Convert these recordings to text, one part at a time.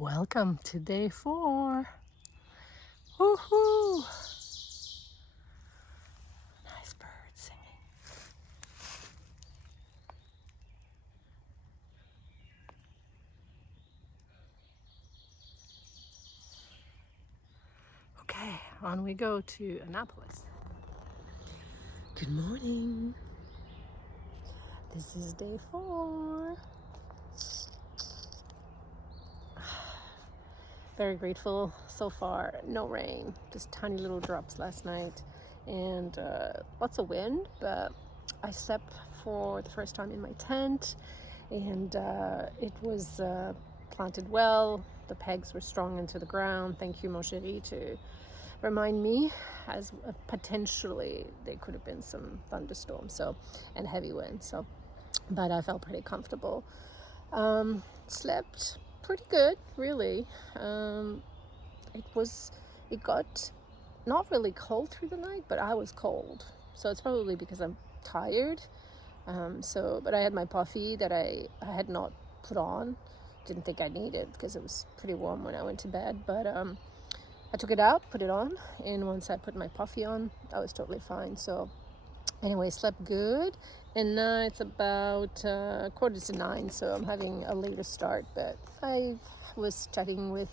Welcome to day 4. Woohoo! Nice bird singing. Okay, on we go to Annapolis. Good morning. This is day 4. Very grateful so far. No rain, just tiny little drops last night, and lots of wind. But I slept for the first time in my tent, and it was planted well. The pegs were strong into the ground. Thank you, Mosheri, to remind me, as potentially there could have been some thunderstorms, and heavy wind. But I felt pretty comfortable. Slept pretty good, really. It got not really cold through the night, but I was cold. So it's probably because I'm tired. But I had my puffy that I had not put on. Didn't think I needed because it was pretty warm when I went to bed. But I took it out, put it on, and once I put my puffy on, I was totally fine. So anyway, slept good. And now it's about 8:45, so I'm having a later start. But I was chatting with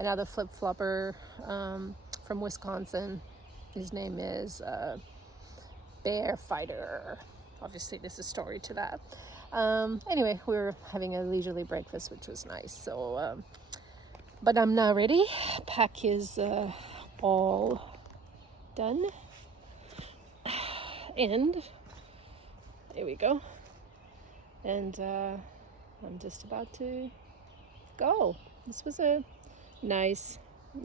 another flip-flopper from Wisconsin. His name is Bear Fighter. Obviously, there's a story to that. Anyway, we were having a leisurely breakfast, which was nice. So, but I'm now ready. Pack is all done. And there we go. And I'm just about to go. This was a nice,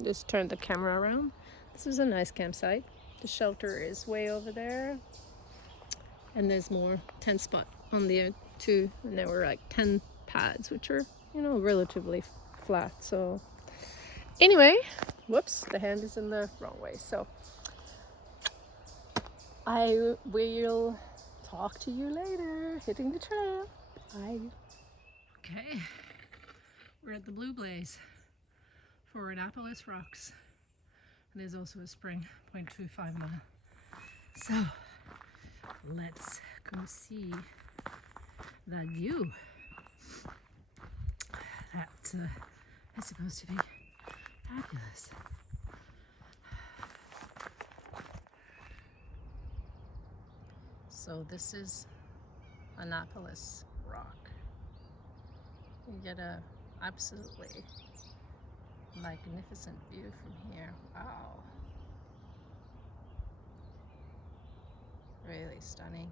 just turned the camera around. This was a nice campsite. The shelter is way over there. And there's more tent spot on the too. And there were like 10 pads, which are, relatively flat. So anyway, whoops, the hand is in the wrong way. So I will talk to you later, hitting the trail. Bye. Okay, we're at the Blue Blaze for Annapolis Rocks. And there's also a spring, 0.25 mile. So let's go see that view. That is supposed to be fabulous. So this is Annapolis Rock. You get a absolutely magnificent view from here. Wow. Really stunning.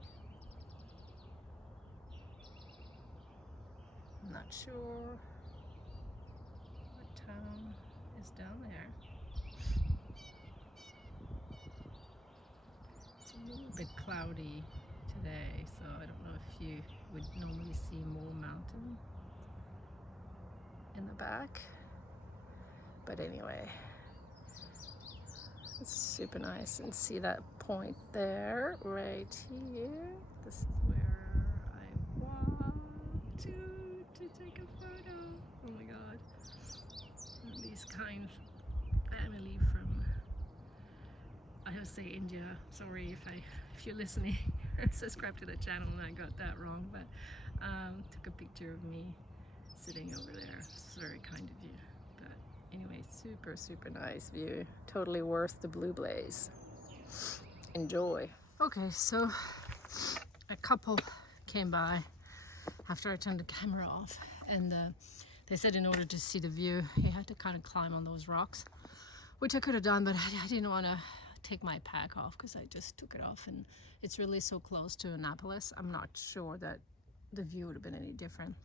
I'm not sure what town is down there. It's a little bit cloudy today, so I don't know if you would normally see more mountain in the back. But anyway, it's super nice. And see that point there, right here? This is where I want to take a photo. Oh my god. And these kind family from, I have to say India. Sorry if you're listening. Subscribe to the channel and I got that wrong, but took a picture of me sitting over there. It's very kind of you. But anyway, super nice view. Totally worth the Blue Blaze. Enjoy. Okay, so a couple came by after I turned the camera off, and they said in order to see the view you had to kind of climb on those rocks, which I could have done, but I didn't want to take my pack off because I just took it off, and it's really so close to Annapolis. I'm not sure that the view would have been any different,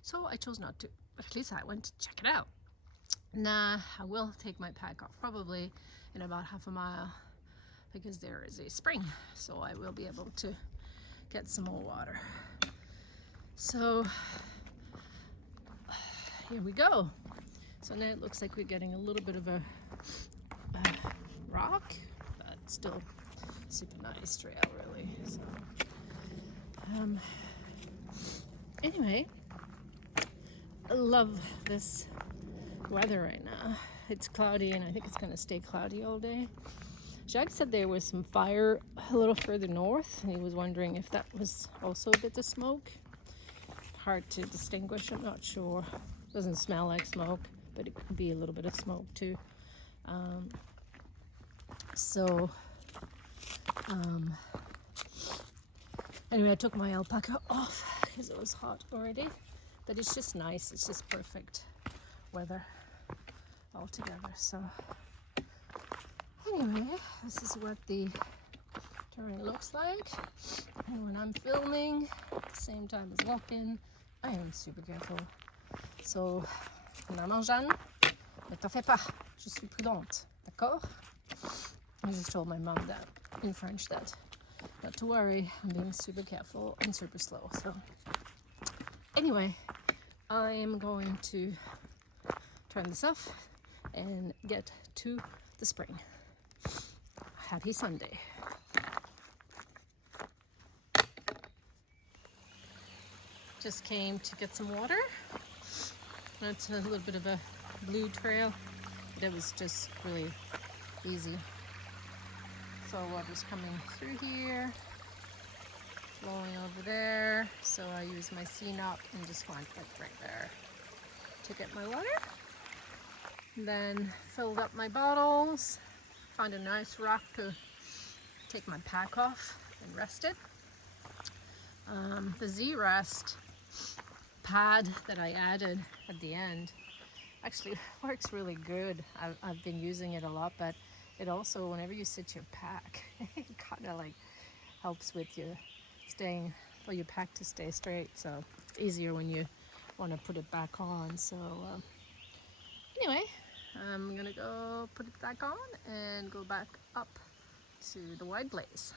so I chose not to, but at least I went to check it out. Nah, I will take my pack off probably in about half a mile because there is a spring, so I will be able to get some more water. So here we go. So now it looks like we're getting a little bit of a rock, but still super nice trail, really. So anyway, I love this weather right now. It's cloudy, and I think it's going to stay cloudy all day. Jacques said there was some fire a little further north, and he was wondering if that was also a bit of smoke. Hard to distinguish, I'm not sure. Doesn't smell like smoke, but it could be a little bit of smoke too. Anyway, I took my alpaca off because it was hot already, but it's just nice. It's just perfect weather altogether. So anyway, this is what the terrain looks like. And when I'm filming at the same time as walking, I am super careful. So, maman Jeanne, ne t'en fais pas, je suis prudente, d'accord? I just told my mom that in French, that not to worry, I'm being super careful and super slow. So anyway, I am going to turn this off and get to the spring. Happy Sunday. Just came to get some water. It's a little bit of a blue trail, but it was just really easy. So water's coming through here, flowing over there. So I used my C-knot and just went like right there to get my water. Then filled up my bottles, found a nice rock to take my pack off and rest it. The Z-Rest pad that I added at the end actually works really good. I've been using it a lot, but it also, whenever you sit your pack, it kind of like helps with you staying, for your pack to stay straight. So easier when you want to put it back on. So anyway, I'm gonna go put it back on and go back up to the Wide Blaze.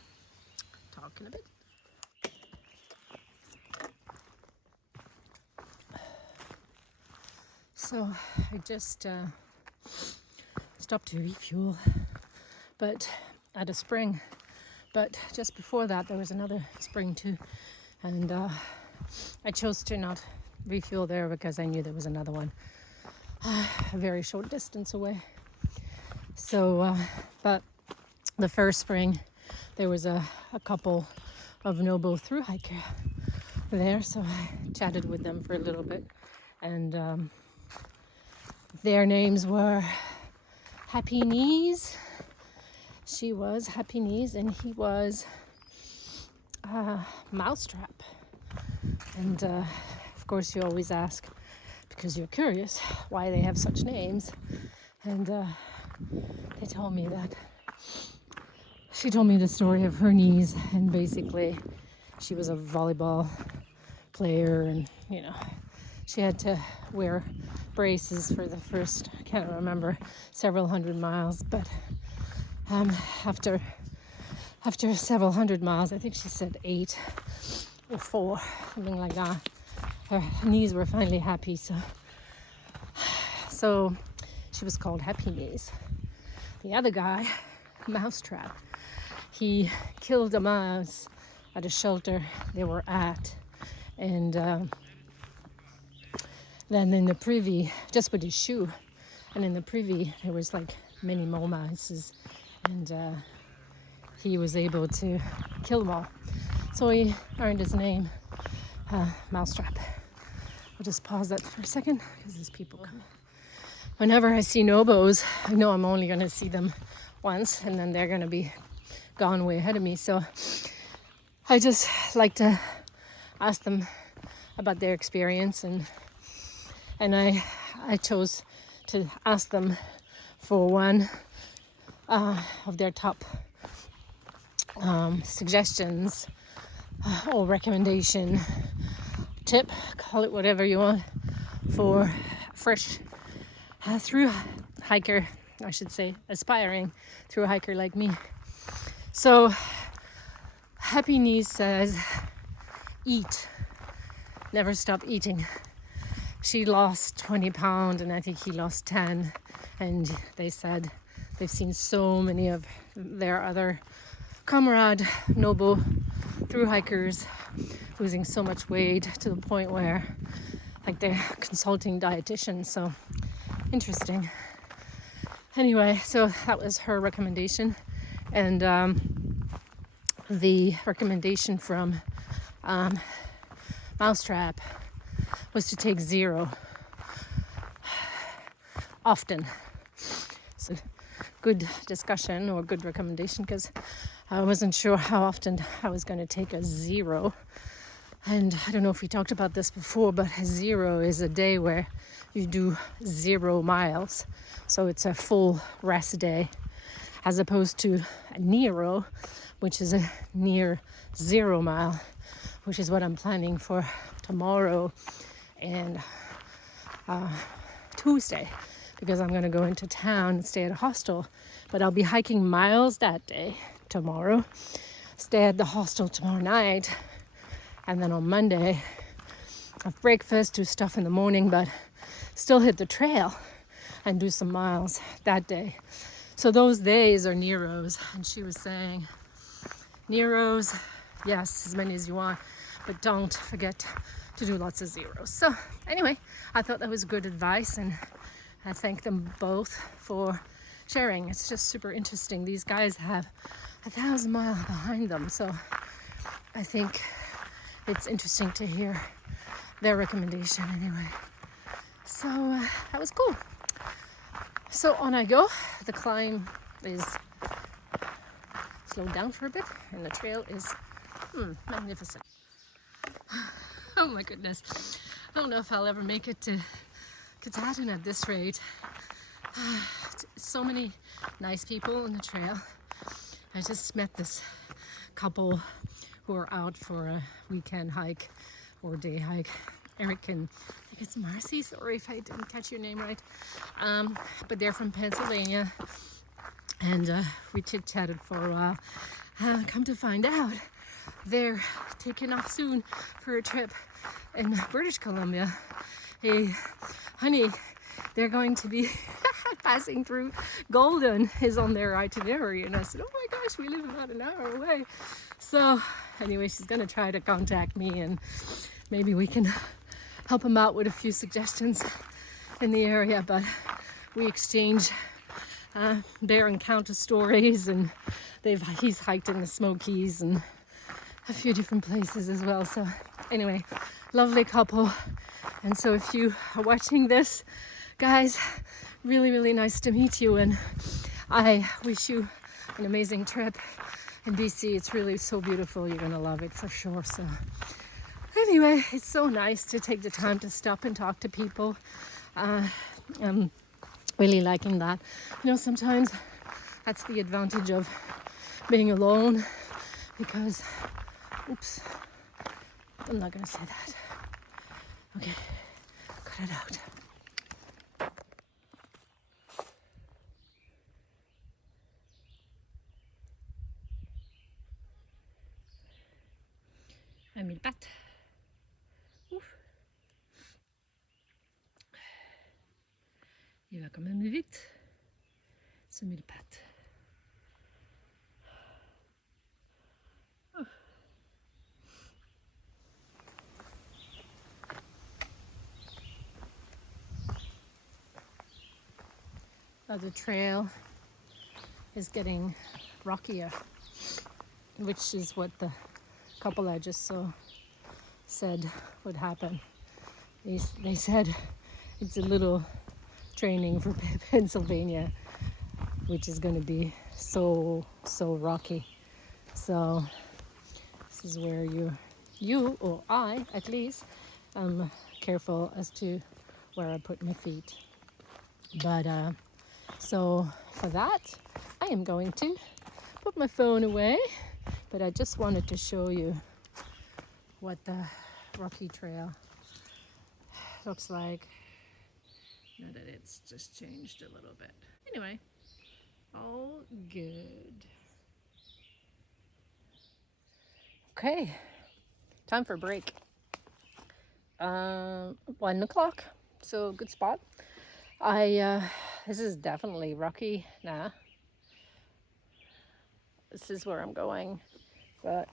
Talk in a bit. So I just stopped to refuel, but at a spring. But just before that, there was another spring too, and I chose to not refuel there because I knew there was another one a very short distance away. So, but the first spring, there was a couple of Nobo thru hiker there, so I chatted with them for a little bit, and their names were Happy Knees. She was Happy Knees, and he was Mousetrap. And of course, you always ask, because you're curious, why they have such names. And they told me that she told me the story of her knees, and basically she was a volleyball player, and you know, she had to wear braces for the first, I can't remember, several hundred miles, but after several hundred miles, I think she said 8 or 4, something like that, her knees were finally happy, so she was called Happy Knees. The other guy, Mousetrap, he killed a mouse at a shelter they were at, and then in the privy, just with his shoe, and in the privy there was like many more mice, and he was able to kill them all. So he earned his name, Mousetrap. I'll just pause that for a second because there's people coming. Whenever I see Nobos, I know I'm only going to see them once, and then they're going to be gone way ahead of me. So I just like to ask them about their experience, and I chose to ask them for one of their top suggestions or recommendation, tip, call it whatever you want, for fresh through hiker, I should say, aspiring through hiker like me. So Happy Knees says, eat, never stop eating. She lost 20 pounds and I think he lost 10, and they said they've seen so many of their other comrade Nobo through hikers losing so much weight to the point where like they're consulting dietitians. So interesting. Anyway, so that was her recommendation. And the recommendation from Mousetrap was to take 0 often. So good discussion or good recommendation, because I wasn't sure how often I was going to take a 0. And I don't know if we talked about this before, but a 0 is a day where you do 0 miles. So it's a full rest day, as opposed to a Nero, which is a near 0 mile, which is what I'm planning for tomorrow and Tuesday, because I'm going to go into town and stay at a hostel. But I'll be hiking miles that day, tomorrow, stay at the hostel tomorrow night, and then on Monday have breakfast, do stuff in the morning, but still hit the trail and do some miles that day. So those days are Neros. And she was saying, Neros, yes, as many as you want, but don't forget to do lots of zeros. So anyway, I thought that was good advice, and I thank them both for sharing. It's just super interesting. These guys have 1,000 miles behind them, so I think it's interesting to hear their recommendation anyway. So that was cool. So on I go. The climb is slowed down for a bit, and the trail is magnificent. Oh my goodness. I don't know if I'll ever make it to Katahdin at this rate. So many nice people on the trail. I just met this couple who are out for a weekend hike or day hike. Eric and I think it's Marcy, sorry if I didn't catch your name right. But they're from Pennsylvania, and we chit-chatted for a while. Come to find out, they're taking off soon for a trip in British Columbia. Hey, honey, they're going to be passing through Golden is on their itinerary. And I said, oh my gosh, we live about an hour away. So anyway, she's going to try to contact me, and maybe we can help him out with a few suggestions in the area. But we exchange bear encounter stories, and he's hiked in the Smokies and a few different places as well. So anyway, lovely couple. And so if you are watching this, guys, really, really nice to meet you, and I wish you an amazing trip in BC. It's really so beautiful. You're gonna love it for sure. So anyway, it's so nice to take the time to stop and talk to people. I'm really liking that. You know, sometimes that's the advantage of being alone, because oops, I'm not gonna say that. Okay, cut it out. À 1000 pattes. Ouf. Il va quand même vite, ce 1000 pattes. The trail is getting rockier, which is what the couple I just saw said would happen. They said it's a little training for Pennsylvania, which is going to be so rocky. So this is where you or I at least am careful as to where I put my feet. But so for that, I am going to put my phone away, but I just wanted to show you what the rocky trail looks like. Now that it's just changed a little bit. Anyway, all good. Okay, time for a break. 1 o'clock, so good spot. This is definitely rocky now. This is where I'm going, but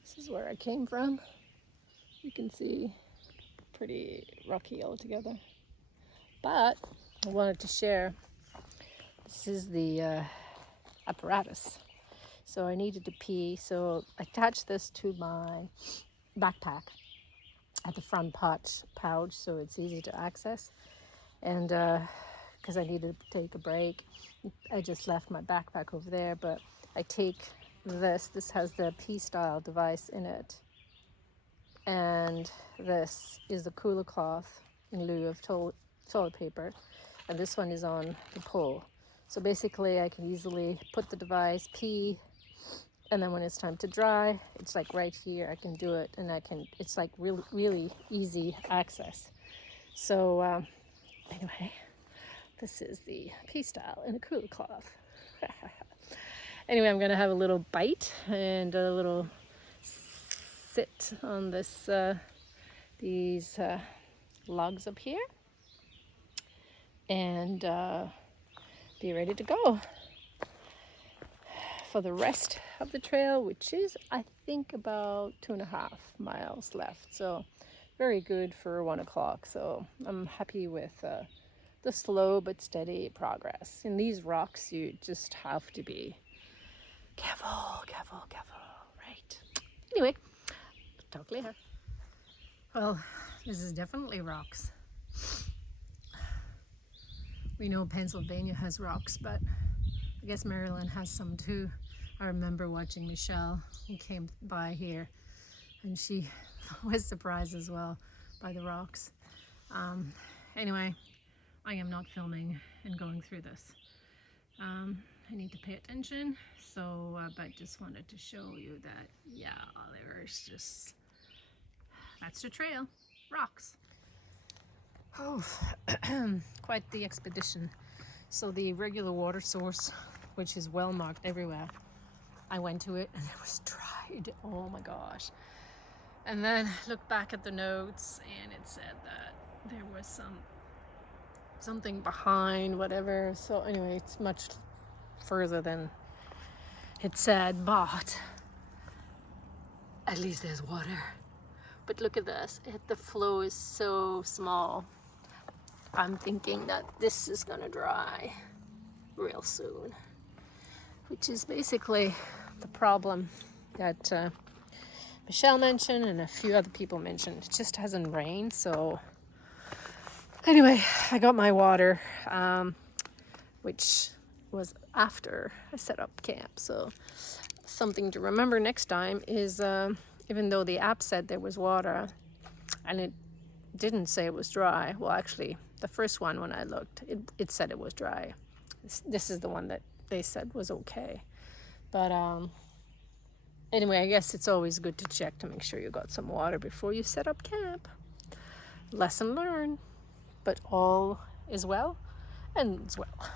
this is where I came from. You can see pretty rocky altogether. But I wanted to share, this is the apparatus. So I needed to pee, so I attached this to my backpack at the front pouch so it's easy to access. And because I needed to take a break, I just left my backpack over there, but I take this has the pee style device in it, and this is the cooler cloth in lieu of toilet paper, and this one is on the pole. So basically I can easily put the device, pee, and then when it's time to dry, it's like right here, I can do it, and it's like really easy access. So anyway, this is the pea style in a cooler cloth. Anyway, I'm gonna have a little bite and a little sit on these logs up here, and be ready to go for the rest of the trail, which is, I think, about 2.5 miles left. So very good for 1 o'clock. So I'm happy with the slow but steady progress. In these rocks, you just have to be careful, right? Anyway, talk later. Well, this is definitely rocks. We know Pennsylvania has rocks, but I guess Maryland has some too. I remember watching Michelle, who came by here, and she was surprised as well by the rocks. Anyway, I am not filming and going through this. I need to pay attention, so but just wanted to show you that, yeah, there's just, that's the trail, rocks. Oh, quite the expedition. So the regular water source, which is well marked everywhere, I went to it and it was dried. Oh my gosh. And then looked back at the notes and it said that there was something behind, whatever. So anyway, it's much further than it said, but at least there's water. But look at this, the flow is so small. I'm thinking that this is gonna dry real soon, which is basically the problem that Michelle mentioned and a few other people mentioned. It just hasn't rained. So anyway, I got my water, which was after I set up camp. So something to remember next time is even though the app said there was water and it didn't say it was dry, well, actually the first one when I looked, it said it was dry. This is the one that they said was okay. But anyway, I guess it's always good to check to make sure you got some water before you set up camp. Lesson learned, but all is well and it's well.